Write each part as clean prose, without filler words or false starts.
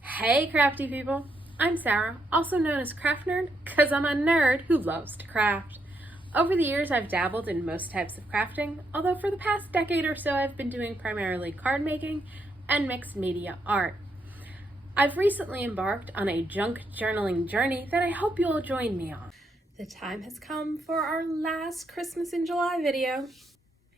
Hey crafty people, I'm Sarah, also known as Craft Nerd because I'm a nerd who loves to craft. Over the years I've dabbled in most types of crafting, although for the past decade or so I've been doing primarily card making and mixed media art. I've recently embarked on a junk journaling journey that I hope you'll join me on. The time has come for our last Christmas in July video.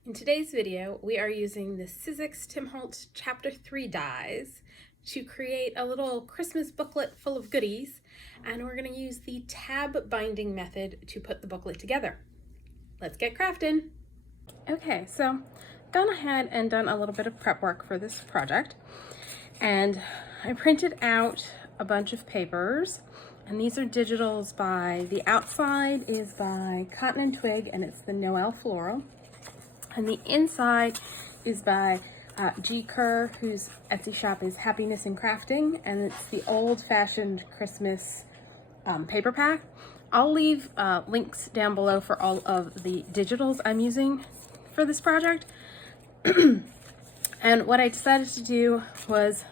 In today's video we are using the Sizzix-Tim Holtz Chapter 3 dies to create a little Christmas booklet full of goodies, and we're going to use the tab binding method to put the booklet together. Let's get crafting. Okay, so gone ahead and done a little bit of prep work for this project, and I printed out a bunch of papers, and these are digitals by, the outside is by Cotton and Twig, and it's the Noel Floral, and the inside is by G. Kerr, whose Etsy shop is HappinessinCrafting, and it's the old-fashioned Christmas paper pack. I'll leave links down below for all of the digitals I'm using for this project. And what I decided to do was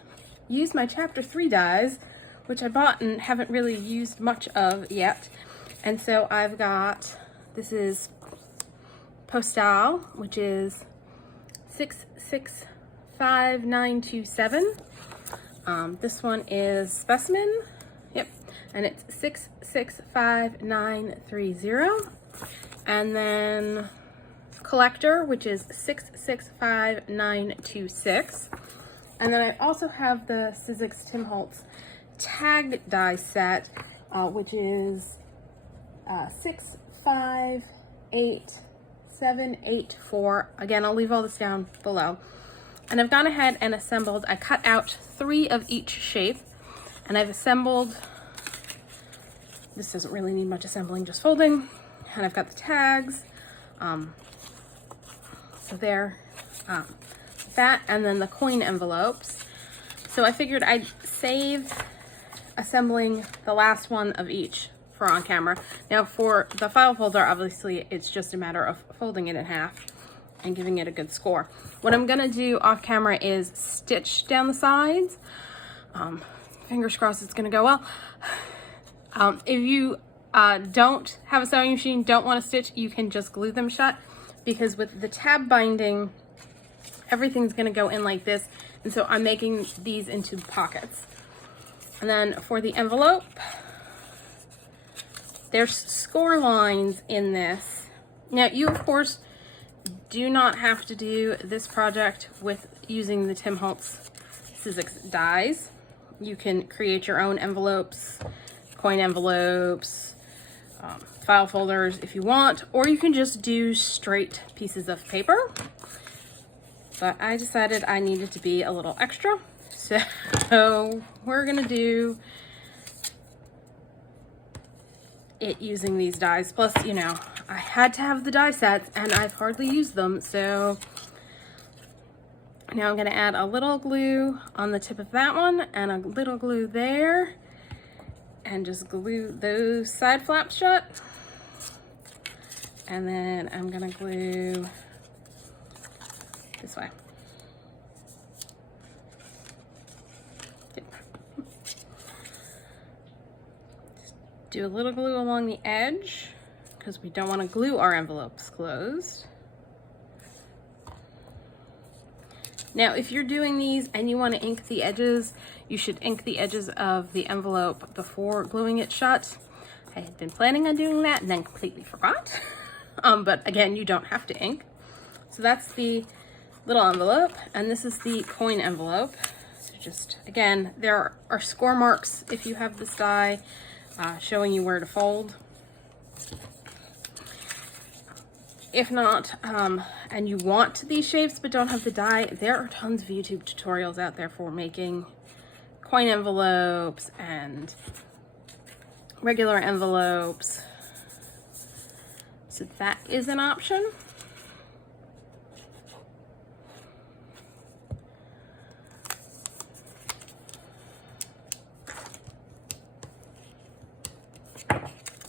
use my Chapter 3 dies, which I bought and haven't really used much of yet. And so I've got, this is Postale, which is 665,927. This one is Specimen, yep, and it's 665,930. And then Collector, which is 665,926. And then I also have the Sizzix-Tim Holtz tag die set, which is 658,784. Again, I'll leave all this down below. And I've gone ahead and assembled, I cut out 3 of each shape, and I've assembled, this doesn't really need much assembling, just folding, and I've got the tags, so there, that, and then the coin envelopes. So I figured I'd save assembling the last one of each for on camera. Now for the file folder, obviously it's just a matter of folding it in half and giving it a good score. What I'm gonna do off camera is stitch down the sides. Fingers crossed it's gonna go well. If you don't have a sewing machine, don't want to stitch, you can just glue them shut, because with the tab binding, everything's gonna go in like this, and so I'm making these into pockets. And then for the envelope, there's score lines in this. Now you of course do not have to do this project with using the Tim Holtz Sizzix dies. You can create your own envelopes, coin envelopes, file folders if you want, or you can just do straight pieces of paper. But I decided I needed to be a little extra, so we're gonna do it using these dies. Plus, you know, I had to have the die sets and I've hardly used them, so now I'm gonna add a little glue on the tip of that one and a little glue there, and just glue those side flaps shut. And then I'm gonna glue this way. Do a little glue along the edge because we don't want to glue our envelopes closed. Now, if you're doing these and you want to ink the edges, you should ink the edges of the envelope before gluing it shut. I had been planning on doing that and then completely forgot. But again, you don't have to ink. So that's the little envelope, and this is the coin envelope. So just, again, there are score marks if you have this die, showing you where to fold. If not, and you want these shapes but don't have the die, there are tons of YouTube tutorials out there for making coin envelopes and regular envelopes. So that is an option.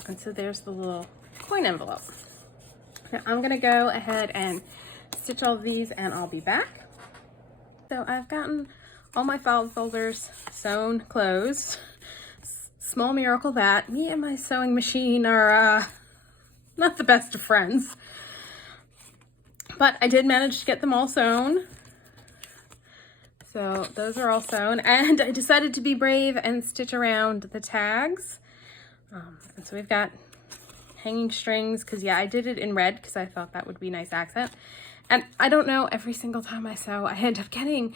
And so there's the little coin envelope. Now I'm gonna go ahead and stitch all of these and I'll be back. So I've gotten all my file folders sewn closed. Small miracle that. Me and my sewing machine are not the best of friends. But I did manage to get them all sewn. So those are all sewn. And I decided to be brave and stitch around the tags. And so we've got hanging strings, because yeah, I did it in red because I thought that would be a nice accent. And I don't know, every single time I sew, I end up getting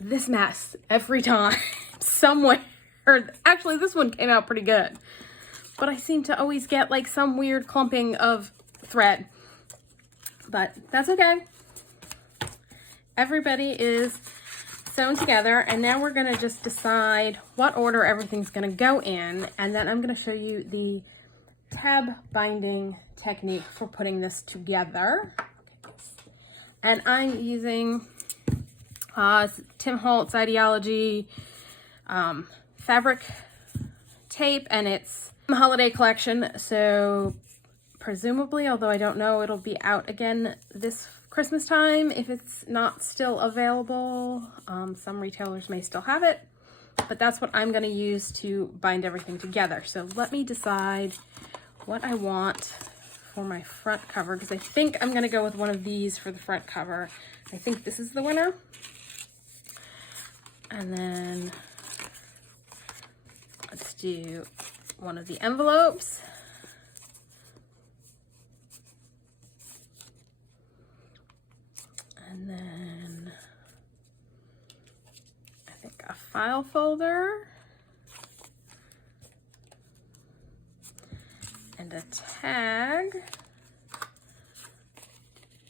this mess every time somewhere. Actually, this one came out pretty good, but I seem to always get like some weird clumping of thread, but that's okay. Everybody is sewn together, and now we're going to just decide what order everything's going to go in, and then I'm going to show you the tab binding technique for putting this together. And I'm using Tim Hotlz Ideology fabric tape, and it's the holiday collection, so presumably, although I don't know, it'll be out again this Christmas time if it's not still available. Some retailers may still have it, but that's what I'm going to use to bind everything together. So let me decide what I want for my front cover, because I think I'm going to go with one of these for the front cover. I think this is the winner. And then let's do one of the envelopes. And then I think a file folder. And a tag.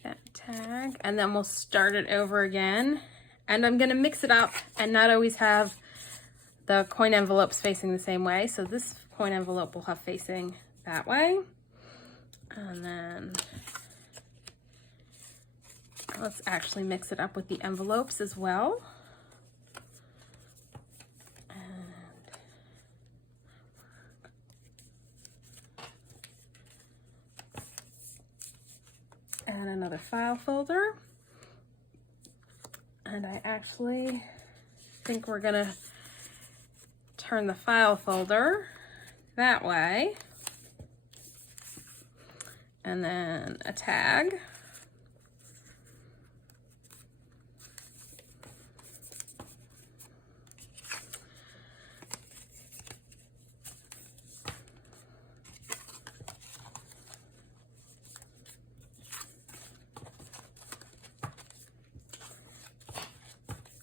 That tag. And then we'll start it over again. And I'm going to mix it up and not always have the coin envelopes facing the same way. So this coin envelope will have facing that way. And then let's actually mix it up with the envelopes as well. And another file folder. And I actually think we're gonna turn the file folder that way. And then a tag.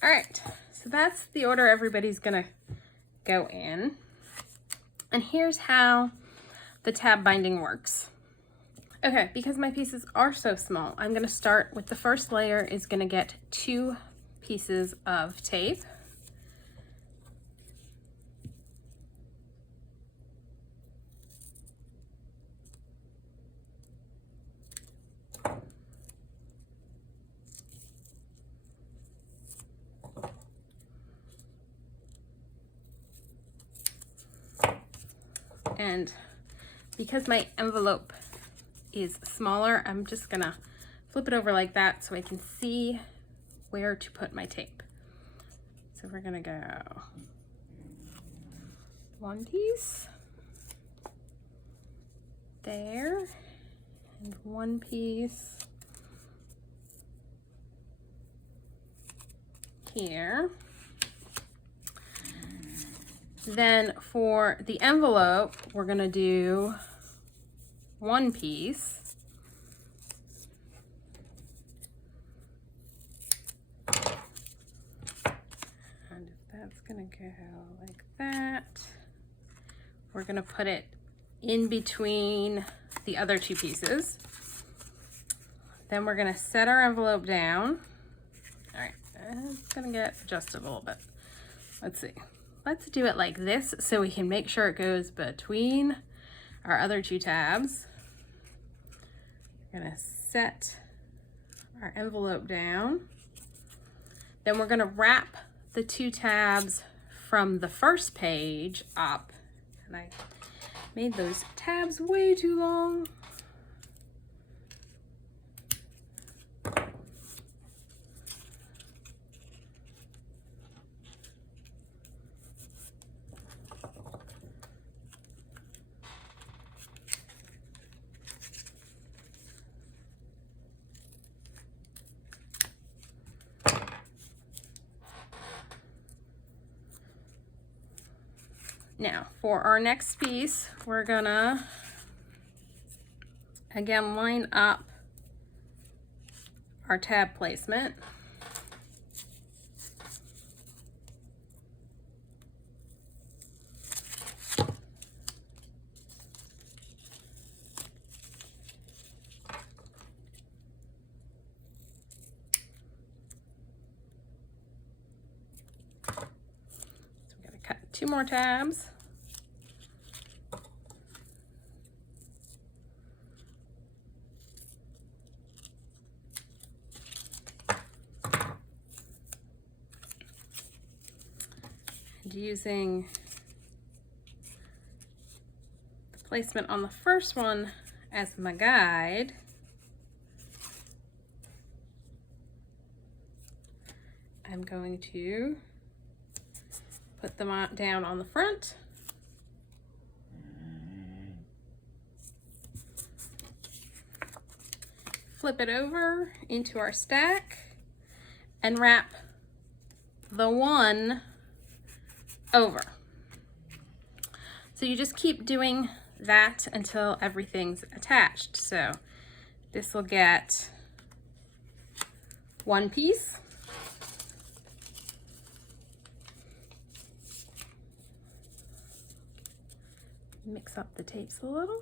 All right, so that's the order everybody's gonna go in. And here's how the tab binding works. Okay, because my pieces are so small, I'm gonna start with the first layer is gonna get 2 pieces of tape. And because my envelope is smaller, I'm just gonna flip it over like that so I can see where to put my tape. So we're gonna go 1 piece there, and 1 piece here. Then for the envelope, we're gonna do 1 piece. And if that's gonna go like that, we're gonna put it in between the other 2 pieces. Then we're gonna set our envelope down. All right, it's gonna get adjusted a little bit. Let's see. Let's do it like this so we can make sure it goes between our other 2 tabs. We're gonna set our envelope down. Then we're gonna wrap the 2 tabs from the first page up. And I made those tabs way too long. Now for our next piece, we're gonna again line up our tab placement. So we're gonna cut 2 more tabs. Using the placement on the first one as my guide, I'm going to put them down on the front, flip it over into our stack, and wrap the one over. So you just keep doing that until everything's attached. So this will get one piece. Mix up the tapes a little.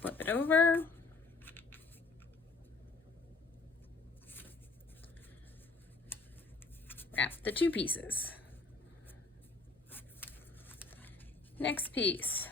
Flip it over. Wrap the 2 pieces. Next piece.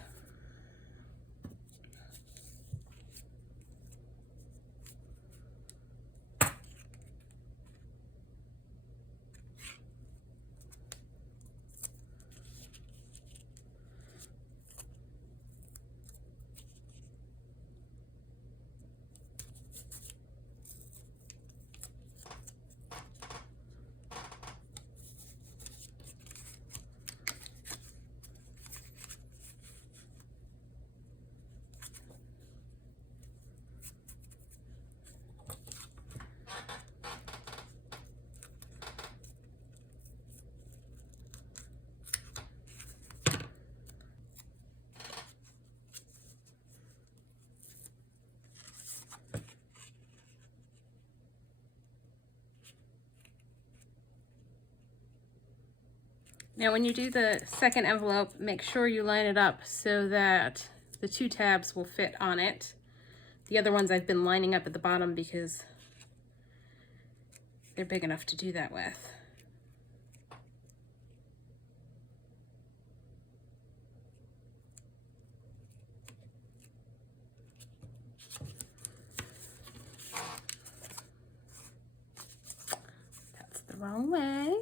Now when you do the second envelope, make sure you line it up so that the 2 tabs will fit on it. The other ones I've been lining up at the bottom because they're big enough to do that with. That's the wrong way.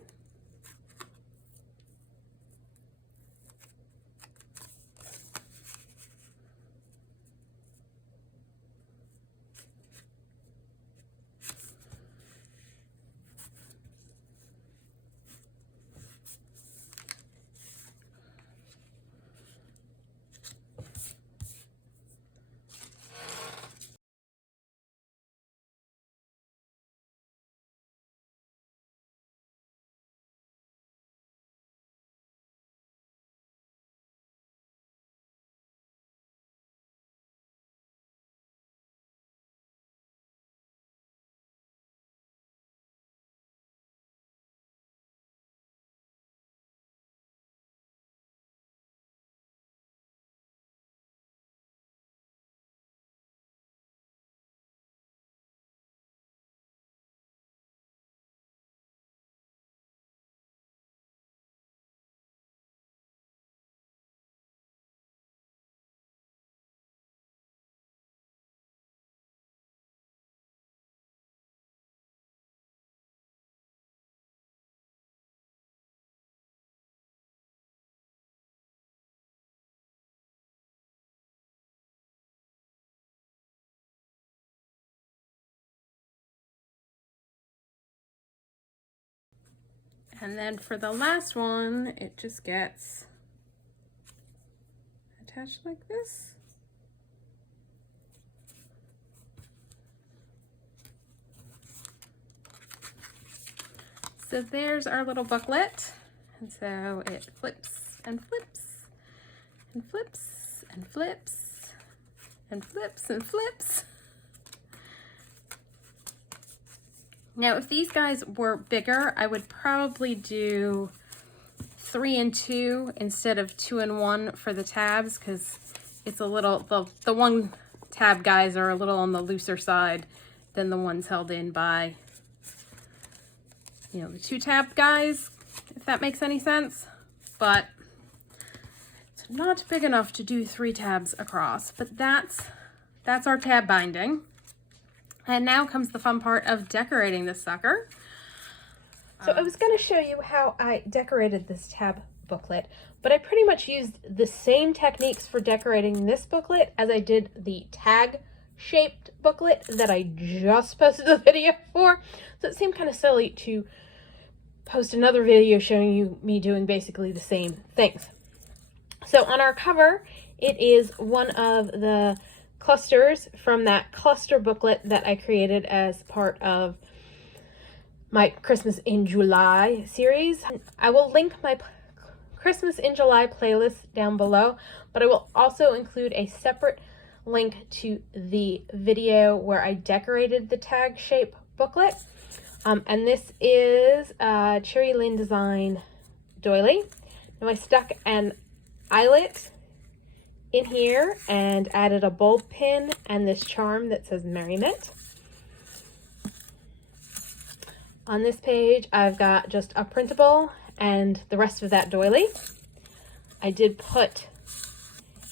And then for the last one, it just gets attached like this. So there's our little booklet. And so it flips and flips and flips and flips and flips and flips. Now, if these guys were bigger, I would probably do 3 and 2 instead of 2 and 1 for the tabs, because it's a little, the one tab guys are a little on the looser side than the ones held in by, you know, the 2 tab guys, if that makes any sense. But it's not big enough to do 3 tabs across, but that's our tab binding. And now comes the fun part of decorating this sucker. So I was going to show you how I decorated this tab booklet, but I pretty much used the same techniques for decorating this booklet as I did the tag shaped booklet that I just posted a video for. So it seemed kind of silly to post another video showing you me doing basically the same things. So on our cover, it is one of the clusters from that cluster booklet that I created as part of my Christmas in July series. I will link my Christmas in July playlist down below, but I will also include a separate link to the video where I decorated the tag shape booklet. And this is Cheery Lynn design doily. Now I stuck an eyelet in here and added a bulb pin and this charm that says Merriment. On this page, I've got just a printable and the rest of that doily. I did put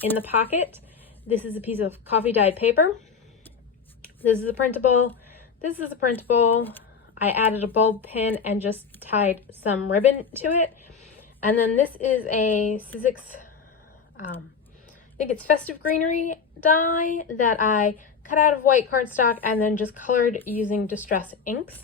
in the pocket, this is a piece of coffee dyed paper. This is a printable. This is a printable. I added a bulb pin and just tied some ribbon to it. And then this is a Sizzix, I think it's Festive Greenery die that I cut out of white cardstock and then just colored using Distress inks.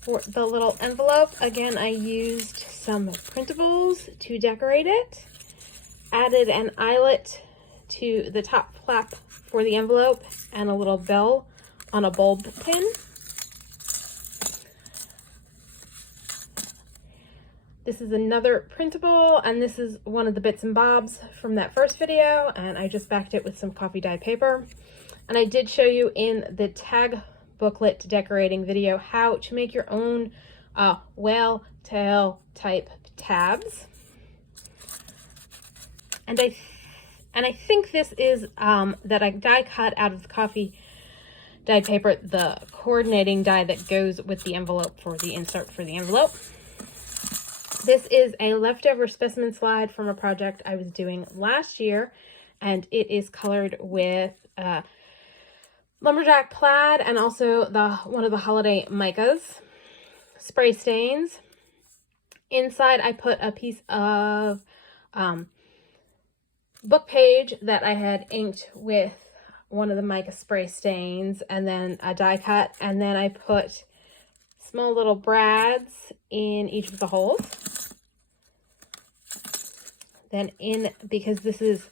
For the little envelope, again, I used some printables to decorate it. Added an eyelet to the top flap for the envelope and a little bell on a bulb pin. This is another printable, and this is one of the bits and bobs from that first video, and I just backed it with some coffee dye paper. And I did show you in the tag booklet decorating video how to make your own whale tail type tabs. And I think this is that I die cut out of the coffee dyed paper, the coordinating die that goes with the envelope for the insert for the envelope. This is a leftover specimen slide from a project I was doing last year, and it is colored with Lumberjack Plaid and also one of the holiday micas, spray stains. Inside I put a piece of book page that I had inked with one of the mica spray stains, and then a die cut, and then I put small little brads in each of the holes. Then because this is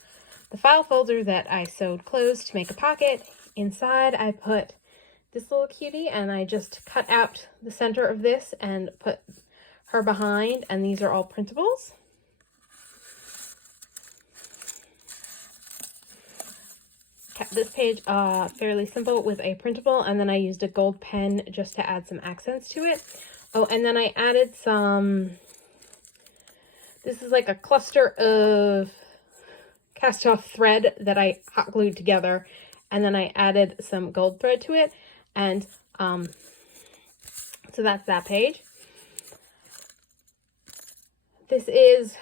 the file folder that I sewed closed to make a pocket, inside I put this little cutie, and I just cut out the center of this and put her behind, and these are all printables. Kept this page fairly simple with a printable, and then I used a gold pen just to add some accents to it. Oh, and then I added some, this is like a cluster of cast off thread that I hot glued together, and then I added some gold thread to it, and so that's that page. This is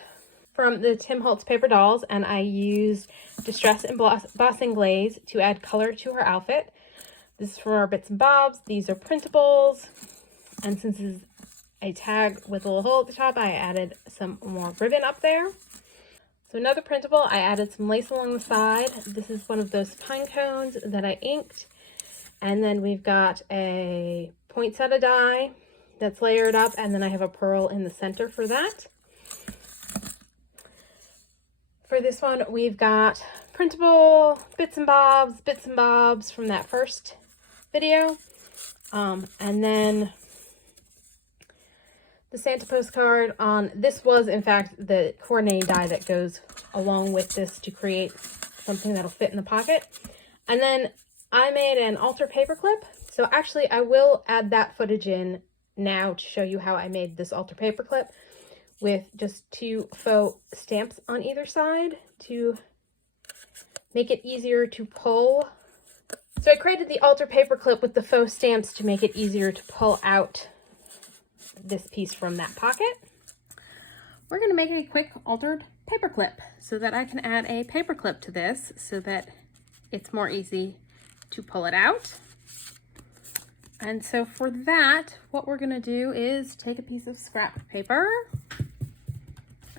from the Tim Hotlz paper dolls, and I used Distress Embossing Glaze to add color to her outfit. This is from our bits and bobs. These are printables, and since this is a tag with a little hole at the top, I added some more ribbon up there. So another printable, I added some lace along the side. This is one of those pine cones that I inked. And then we've got a poinsettia die that's layered up, and then I have a pearl in the center for that. For this one, we've got printable bits and bobs from that first video. And then the Santa postcard on, this was in fact the coordinating die that goes along with this to create something that'll fit in the pocket. And then I made an altar paperclip. So actually I will add that footage in now to show you how I made this altar paperclip with just 2 faux stamps on either side to make it easier to pull. So I created the altar paperclip with the faux stamps to make it easier to pull out this piece from that pocket. We're going to make a quick altered paperclip so that I can add a paperclip to this so that it's more easy to pull it out. And so for that, what we're going to do is take a piece of scrap paper.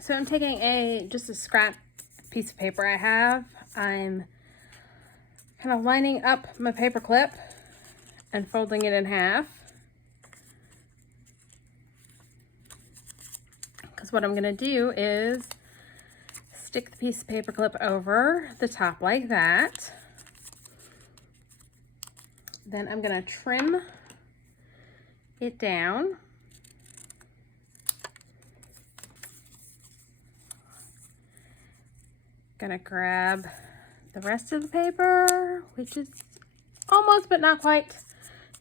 So I'm taking just a scrap piece of paper I have. I'm kind of lining up my paperclip and folding it in half. Because what I'm going to do is stick the piece of paperclip over the top like that. Then I'm going to trim it down. Gonna grab the rest of the paper, which is almost but not quite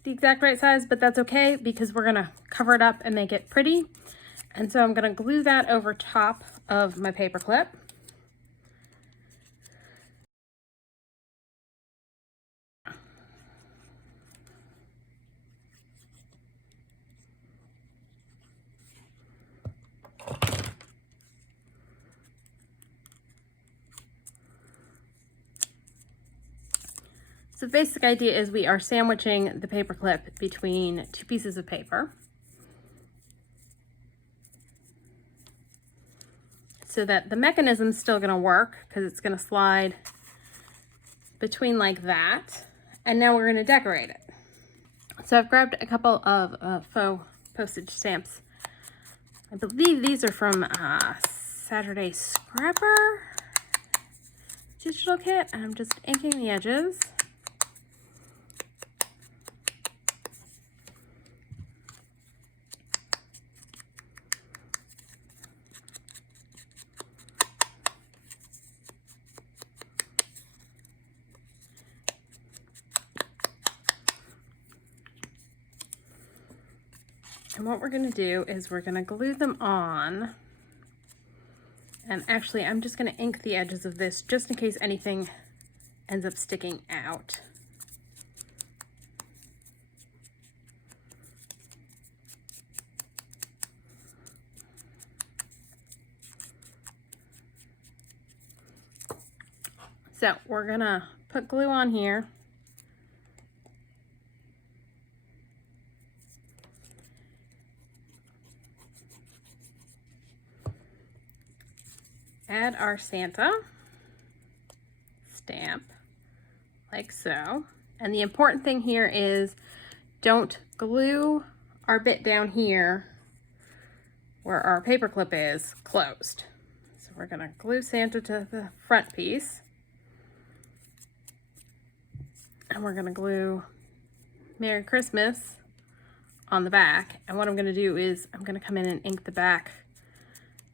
the exact right size, but that's okay because we're gonna cover it up and make it pretty. And so I'm gonna glue that over top of my paper clip. So the basic idea is we are sandwiching the paper clip between 2 pieces of paper so that the mechanism's still going to work because it's going to slide between like that. And now we're going to decorate it. So I've grabbed a couple of faux postage stamps. I believe these are from Saturday Scrapper digital kit, and I'm just inking the edges. And what we're going to do is we're going to glue them on. And actually, I'm just going to ink the edges of this just in case anything ends up sticking out. So we're going to put glue on here. Add our Santa stamp like so. And the important thing here is don't glue our bit down here where our paper clip is closed. So we're going to glue Santa to the front piece. And we're going to glue Merry Christmas on the back. And what I'm going to do is I'm going to come in and ink the back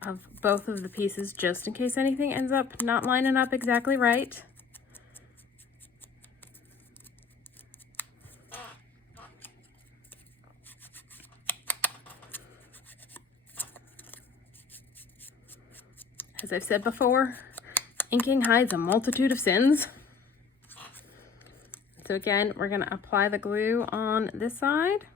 of both of the pieces just in case anything ends up not lining up exactly right. As I've said before, inking hides a multitude of sins. So again, we're going to apply the glue on this side.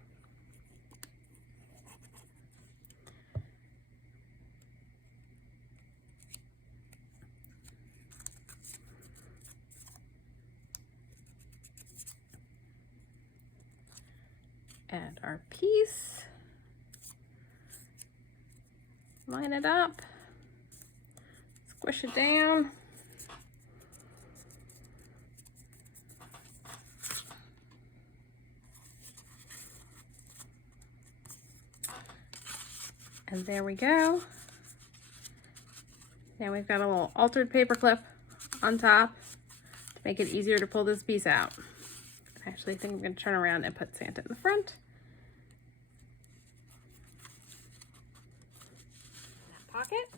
Add our piece, line it up, squish it down. And there we go. Now we've got a little altered paper clip on top to make it easier to pull this piece out. I actually think I'm going to turn around and put Santa in the front. That pocket.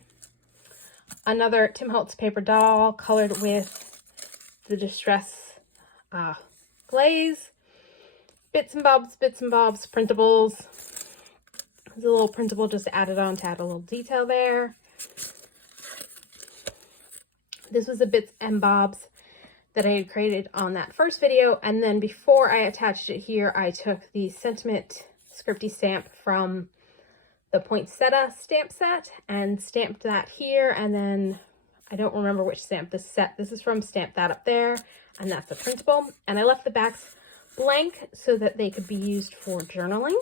Another Tim Holtz paper doll colored with the Distress glaze. Bits and bobs, printables. There's a little printable just added on to add a little detail there. This was the bits and bobs that I had created on that first video, and then before I attached it here, I took the sentiment scripty stamp from the poinsettia stamp set and stamped that here, and then I don't remember which stamp this is from, stamped that up there, and that's a printable. And I left the backs blank so that they could be used for journaling.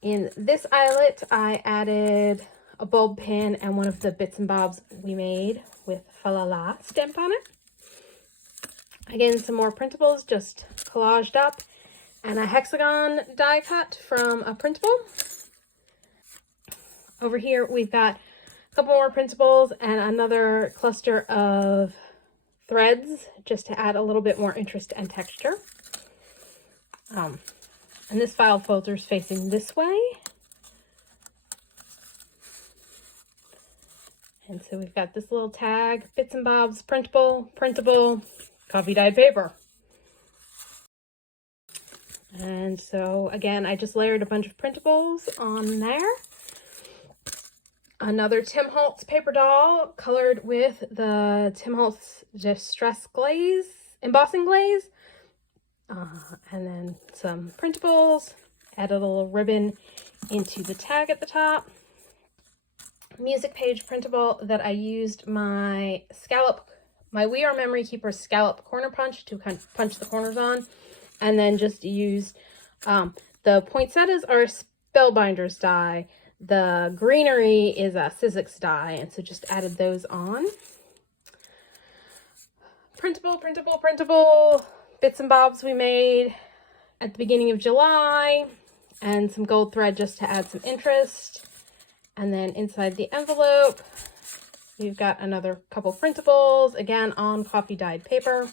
In this eyelet, I added a bulb pin and one of the bits and bobs we made with Fa La La stamped on it. Again, some more printables just collaged up, and a hexagon die cut from a printable. Over here, we've got a couple more printables and another cluster of threads just to add a little bit more interest and texture. And this file folder is facing this way. And so we've got this little tag, bits and bobs, printable, coffee dyed paper. And so again, I just layered a bunch of printables on there. Another Tim Holtz paper doll colored with the Tim Holtz Distress glaze, embossing glaze. And then some printables, added a little ribbon into the tag at the top. Music page printable that I used my We Are Memory Keeper scallop corner punch to punch the corners on, and then just used the poinsettias are a Spellbinders die. The greenery is a Sizzix die, and so just added those on. Printable bits and bobs we made at the beginning of July, and some gold thread just to add some interest. And then inside the envelope, we've got another couple printables, again on coffee dyed paper.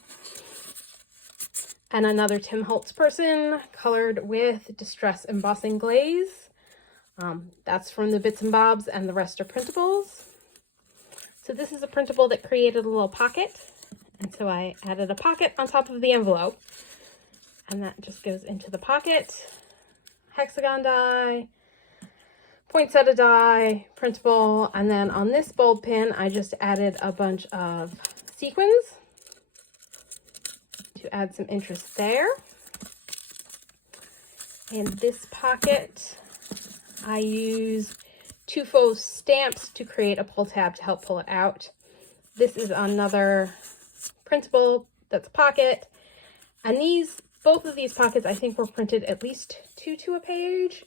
And another Tim Holtz person colored with Distress embossing glaze. That's from the bits and bobs, and the rest are printables. So this is a printable that created a little pocket. And so I added a pocket on top of the envelope. And that just goes into the pocket. Hexagon die, poinsettia die, printable, and then on this bulb pin, I just added a bunch of sequins to add some interest there. In this pocket, I used two faux stamps to create a pull tab to help pull it out. This is another printable that's a pocket, and both of these pockets I think were printed at least 2 to a page.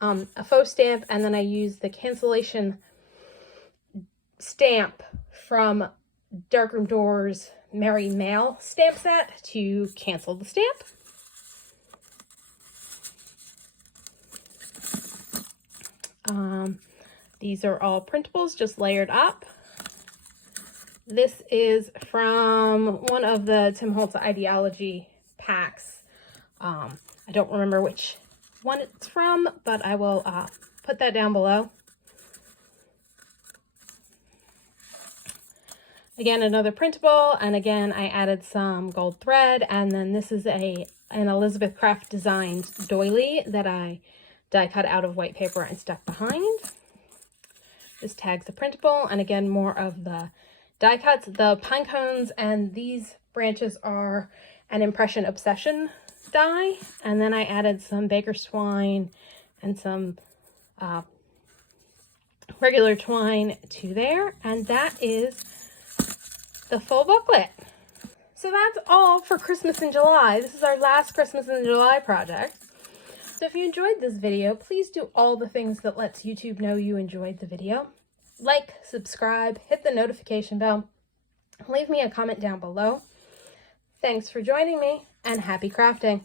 A faux stamp, and then I used the cancellation stamp from Darkroom Doors Merry Mail stamp set to cancel the stamp. These are all printables just layered up. This is from one of the Tim Holtz Ideology packs. I don't remember which one it's from, but I will put that down below. Again, another printable, and again I added some gold thread, and then this is an Elizabeth Craft designed doily that I die cut out of white paper and stuck behind. This tag's a printable, and again more of the die cuts. The Pinecones and these branches are an Impression Obsession die, and then I added some baker's twine and some regular twine to there, and that is the full booklet. So that's all for Christmas in July. This is our last Christmas in July project. So if you enjoyed this video, please do all the things that lets YouTube know you enjoyed the video. Like, subscribe, hit the notification bell, leave me a comment down below. Thanks for joining me, and happy crafting!